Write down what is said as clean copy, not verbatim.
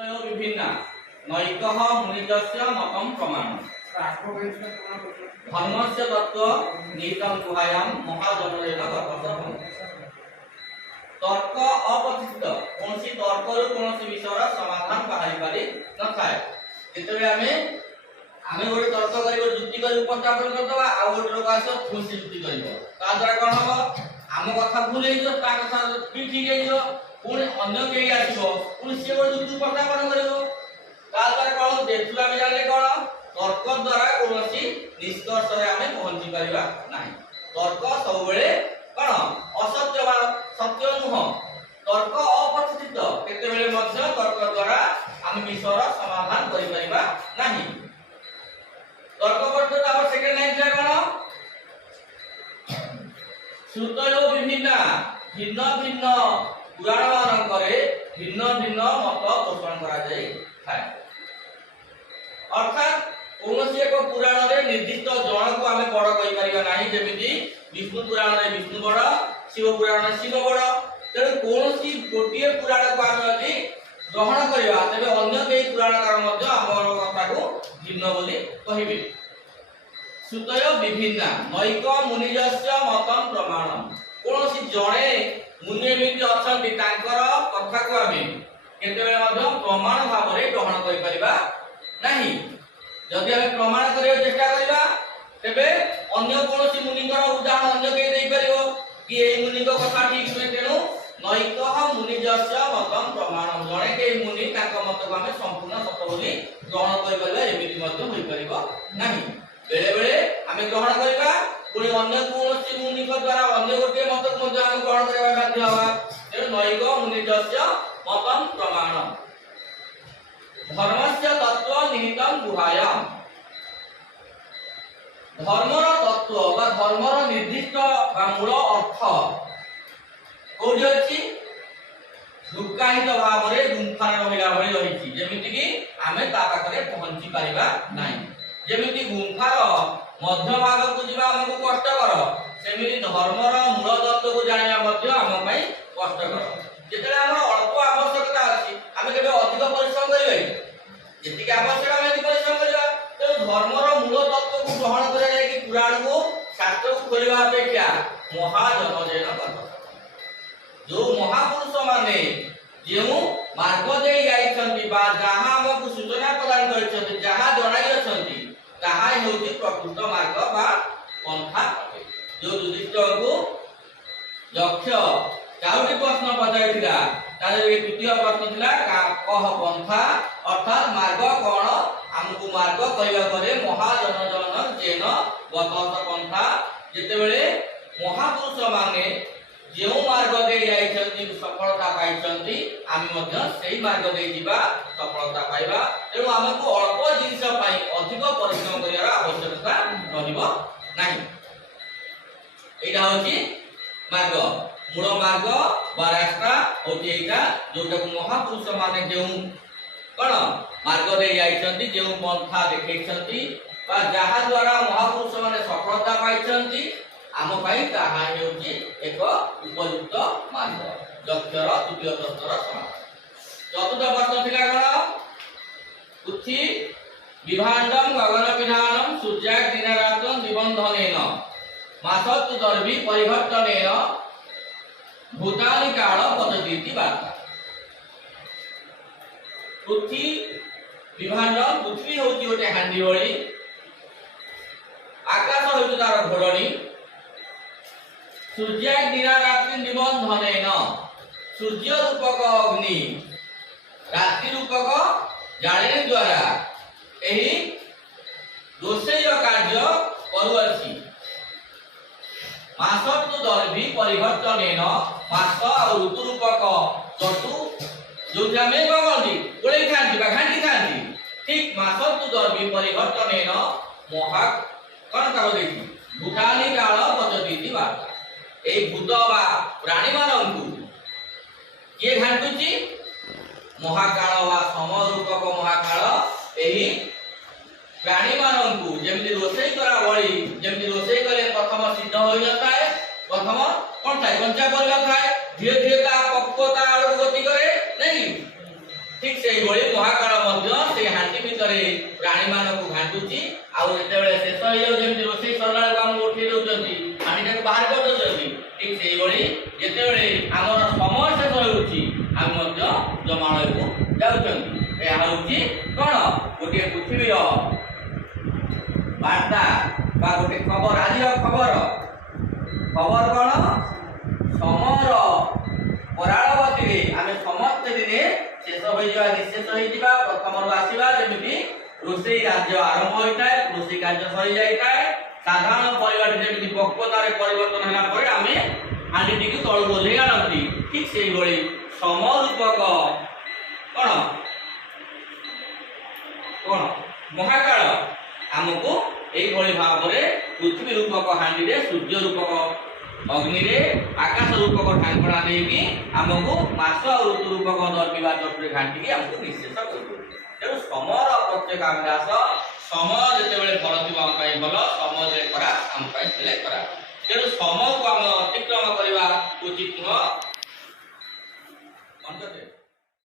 श्रुतयो विभिन्ना नैकः मुनिजस्य मतं प्रमाणम् धर्मस्य तत्व निहितं गुहायां महाजनेन गतम्। तर्क अपचित कौन सी तर्क रो कौन सी विषय समाधान बाहरी पारि न थाए। जेतबे आमे गोटे तर्क करिवो जुक्ति करि उपस्थापन करदबा आ गोटे लोक आसो खुशी जुक्ति करिवो ता द्वारा कोन हो आम कथा भूल हेजो ता कथा ठीक हेजो पुणी अन्य केही आसीबो पुणी से गोटे जुक्ति उपस्थापन करिवो ता द्वारा कोन देखुला आमे जाने कोन तर्क द्वारा कोनसी निष्कर्ष रे आमे पहुंची परिबा नाही। तर्क सब बेले कोन असत्य बा सत्य नुह तर्क अपचित केते बेले मध्य तर्क द्वारा आमे विषयर समाधान करि परिबा नाही। तर्क पद्धति आवर सेकेंड लाइन छै कोन श्रुतयो विभिन्ना भिन्न भिन्न पुराण मानकरे भिन्न भिन्न मत पोषण करा जाय थाए। अर्थात कोनोसी एक पुराण रे निर्दिष्ट जण को आमे बड़ कहि परिबा नाही। जेमिति विष्णु पुराण रे विष्णु बड़ शिव पुराण रे शिव बड़ तेणु कोनोसी गोटिए पुराण को आमे यदि ग्रहण करिबा तबे अन्य केही पुराणकार मध्ये हमर कथा को भिन्न बोली कहिबे। श्रुतय विभिन्ना नैक मुनिजस्य मतम प्रमाणम कोनोसी जणे मुनि एमिति अछंती तांकर कथा को आमे केतेबेले मध्ये प्रमाण भाव रे ग्रहण करि परिबा नाही। जदि आमे प्रमाण करियो चेष्टा करिबा तेबे अन्य कोनोसी मुनिकर उदाहरण अन्य केही देई परिबो कि एई मुनिको कथा ठीक नुहे। तेणु नैकः मुनिजस्य मतम प्रमाणम जणे केही मुनि तांक मत को आमे संपूर्ण सत्य बोली ग्रहण करि परिबा एमिति मध्ये होई परिबो नाही। बेले बेले आमे ग्रहण करिबा पुणी अन्य कोनोसी मुनिक द्वारा अन्य गोटे मत को मध्ये आमे ग्रहण करिबा बाध्य हवा। तेणु नैक मुनिजस्य मतम प्रमाणम धर्मस्य तत्व निहितं गुहायां धर्मर तत्व बा धर्मर निर्दिष्ट बा मूल अर्थ कोठी अछि लुकायित भाव रे गुंफा रहिला भଳି रहिछि जेमिति कि आमे ता पाखरे पहुंची परिबा नाही। जेमिति गुंफार मध्य भाग को जिबा हमको कष्टकर सेमिति धर्मर मूल तत्व को जानिबा मध्ये हम पई कष्टकर। जेतले हमर अल्प आवश्यकता अछि आमे केबे अधिक परिश्रम करिबै जेतिके आवश्यक आमे अधिक परिश्रम करिबा। तो धर्मर मूल तत्व को ग्रहण करे जाय कि पुराण को शास्त्र को खोलिबा अपेक्षा महाजनजेन कथ जो महापुरुष माने जेउ मार्ग दे जाइछन्ति बा जहां हमकु सूचना प्रदान करिछन्ति जहां जणाई अछन्ति ताहा हेउछि प्रकृत मार्ग बा पंथा। जो युधिष्ठिर को दक्ष चारोटी प्रश्न पचाइथिला तारे द्वितीय प्रश्न थिला कह पंथा अर्थात मार्ग कोन हमकु मार्ग कहबा करे महाजनजन जेन गतस पंथा। जेतेबेले महापुरुष माने जेउ मार्ग दे जाइछन्ति सफलता पाइछन्ति आमे मध्ये सेही मार्ग दे जिबा सफलता पाइबा। तेणु हमकु अल्प जिनिस पई अधिक परिश्रम करियार आवश्यकता रहिबो नाही। एटा होछि मार्ग मूल मार्ग बा रास्ता होछि एटा जोटा को महापुरुष माने जेउ कोन मार्ग दे जाइछन्ति जेउ पंथा देखैछन्ति बा जहा द्वारा महापुरुष माने सफलता पाइछन्ति आम पाई ताहा हेउछि एक उपयुक्त मार्ग। दक्षर द्वितीय प्रश्नर समाधान। चतुर्थ प्रश्न थिला कोन उथि विभाण्डम गगन विधानम सूर्याग दिनरात्रं निबंधनेन मासत्तु दर्भी परिवर्तनेन भूतानि काल पद्धतिति वार्ता। पृथ्वी विभाण्डम पृथ्वी होछि गोटे हांडी भଳି आकाश होछि तार घोड़णी सूर्याग दिनरात्रि निबंधनेन सूर्य रूपक अग्नि रात्रि रूपक जाळे द्वारा एही रोषेय कार्य करूअछि। मासत्तु दर्भी परिवर्तनेन मास और ऋतु रूपक ऋतु जो जामे गगंती गोळे खांती बा घांटी खांती ठीक मासत्तु दर्भी परिवर्तनेन महा कोन काल देखि भूतानि काल पद्धतिति वार्ता। ए भूत बा प्राणी मानंकु के घांटुची महाकाल बा समय रूपक महाकाल एही प्राणी मानंकु जेमति रोषेई करा भଳି जेमति रोषेई कले प्रथम सिद्ध होई नथाय प्रथम कोन थाय कंचा परिवा थाय धीरे धीरे ता पक्वता आड़ गति करे नहीं ठीक से महाकाल से हाथी भितर प्राणी मानक घाटुची आते शेष हो जाए रोषे सरला आम उठे दौरान हाथी टाक बाहर कर दौरान ठीक से जिते आमर समय शेष होम जमालय को जाऊँगी कौन गोटे पृथ्वीर वार्ता गोटे खबर आज खबर खबर कौन समर पराणवती आम समस्त दिने शेष हो निशेष हो प्रथम आसवा जमी रोषे कार्य आरंभ होता है रोषे कार्य सरी जाए साधारण परिवार जमी पक्वतार परिवर्तन होगापर आम हांडी टी तल ओह्लई आनती ठीक से समय रूपक कौन कौन महाकाल आमको यही भाव में पृथ्वी रूपक हांडी सूर्य रूपक अग्नि आकाश रूपक ढांकणा देकी आमको मास और ऋतु रूपक दर्मिवा चटुरे घाटिकी आमको निशेष कर तेणु समय प्रत्येक अभ्यास समय जिते भल थी भल समय खराब आम खराब तेणु समय को आम अतिक्रम करने उचित नुह